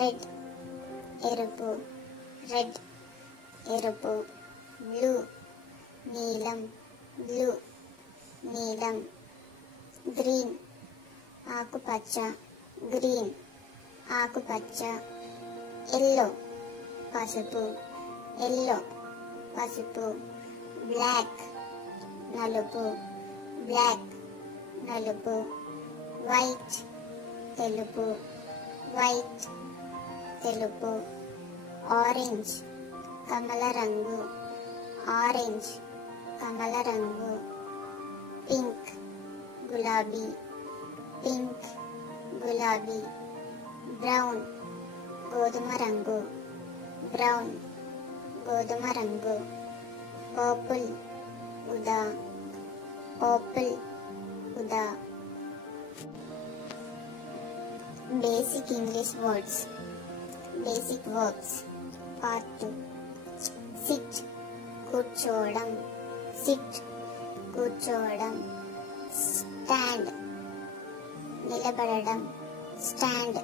Red ఎరుపు, red ఎరుపు. Blue నీలం, బ్లూ నీలం. గ్రీన్ ఆకుపచ్చ, గ్రీన్ ఆకుపచ్చ. ఎల్లో పసుపు, ఎల్లో పసుపు. బ్లాక్ నలుపు, బ్లాక్ నలుపు. వైట్ తెలుపు, వైట్ తెలుపు. ఆరెంజ్ కమల రంగు, ఆరెంజ్ కమల రంగు. పింక్ గులాబీ, పింక్ గులాబీ. బ్రౌన్ గోధుమ రంగు, బ్రౌన్ గోధుమ రంగు. పర్పుల్ ఊదా, పర్పుల్ ఊదా. Basic English words, basic verbs. Part 2. Sit కూర్చోవడం, సిట్ కూర్చోవడం. స్టాండ్ నిలబడడం, స్టాండ్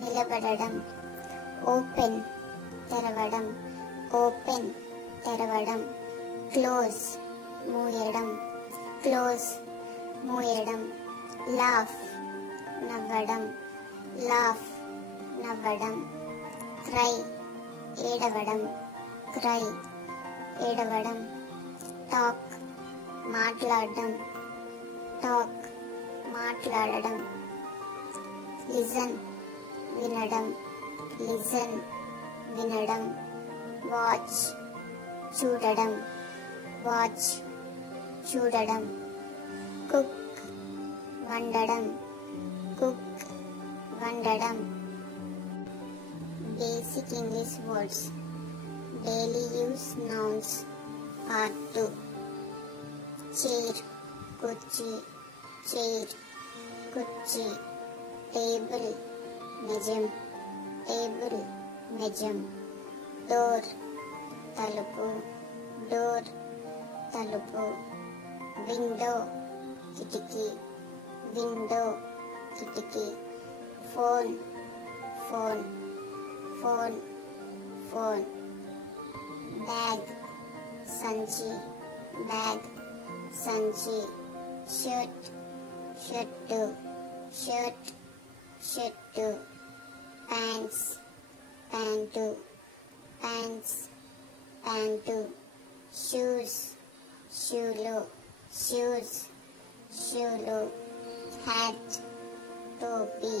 నిలబడడం. ఓపెన్ తెరవడం, ఓపెన్ తెరవడం. క్లోజ్ మూయడం, క్లోజ్ మూయడం. లాఫ్ నవ్వడం, లాఫ్ నవ్వడం. క్రై ఏడవడం, క్రై ఏడవడం. టాక్ మాట్లాడడం, టాక్ మాట్లాడడం. లిజన్ వినడం, లిజన్ వినడం. వాచ్ చూడడం, వాచ్ చూడడం. కుక్ వండడం, కుక్ వండడం. Basic English words, daily use nouns. Part 2. Chair కుర్చీ, చైర్ కుర్చీ. టేబుల్ నిజం, టేబుల్ నిజం. డోర్ తలుపు, డోర్ తలుపు. విండో కిటికీ, విండో కిటికీ. Phone phone, phone phone. Bag సంచి, బ్యాగ్ సంచి. Shirt shirt, shirt shirt. Pants pant, pants pant. Shoes షూలు, షూస్ షూలు. హ్యాట్ టోపీ.